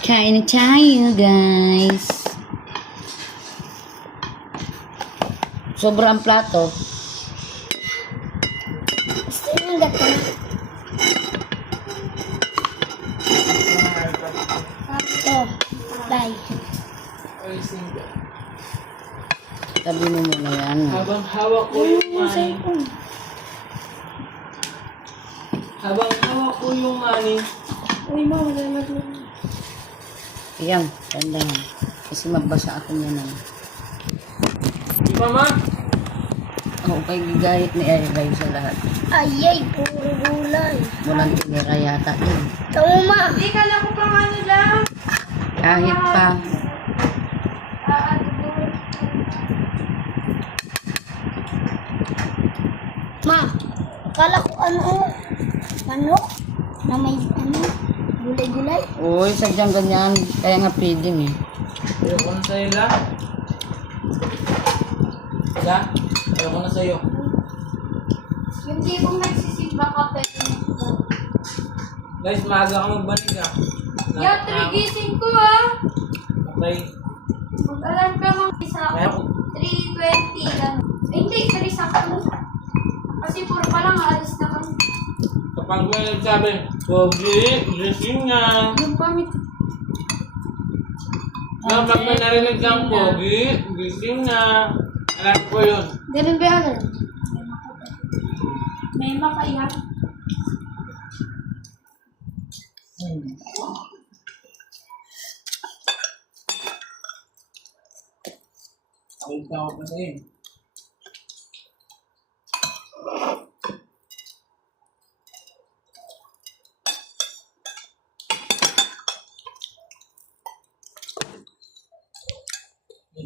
Kain na tayo, guys. Sobrang plato. Gusto niyo yung gato? Ito. Bye. Tabi mo muna yan. Habang hawak ko yung money. Habang hawak ko yung money. Uy, ma, magalag lang. Ayan, tanda yan. Kasi mabasa ako niya na. Di ba, ma? Ako kay gigayit ni Eray sa lahat. Ayay, puro gulay. Walang tinira yata yun. Tama, ma. Hindi, kala ko pang ano lang. Kahit pa. Ma, akala ko ano, na may gulay-gulay. Uy, sadyang ganyan. Kaya nga feeding eh. Ayoko na sa'yo, la. La, ayoko na sa'yo. Yung tipong nagsisimba ka pwede mo. Guys, maaga ka magbanig, ah. Yan, trigising ko ah. Okay. Mag-alarm ka mga isa Kaya ako. 3:20 lang. Eh, hindi, 3 sakto. Kasi 4 pa lang, alis na kami. Kapag may nagsabi, Pogi, gising na. Yung pamit. Kapag may narinig kang Pogi, gising na. Alam ko yun. Ganun ba yan? May makaiyak. Ay, tawag na sa'yo.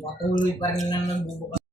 Patuloy pa rin lang nagbubukas.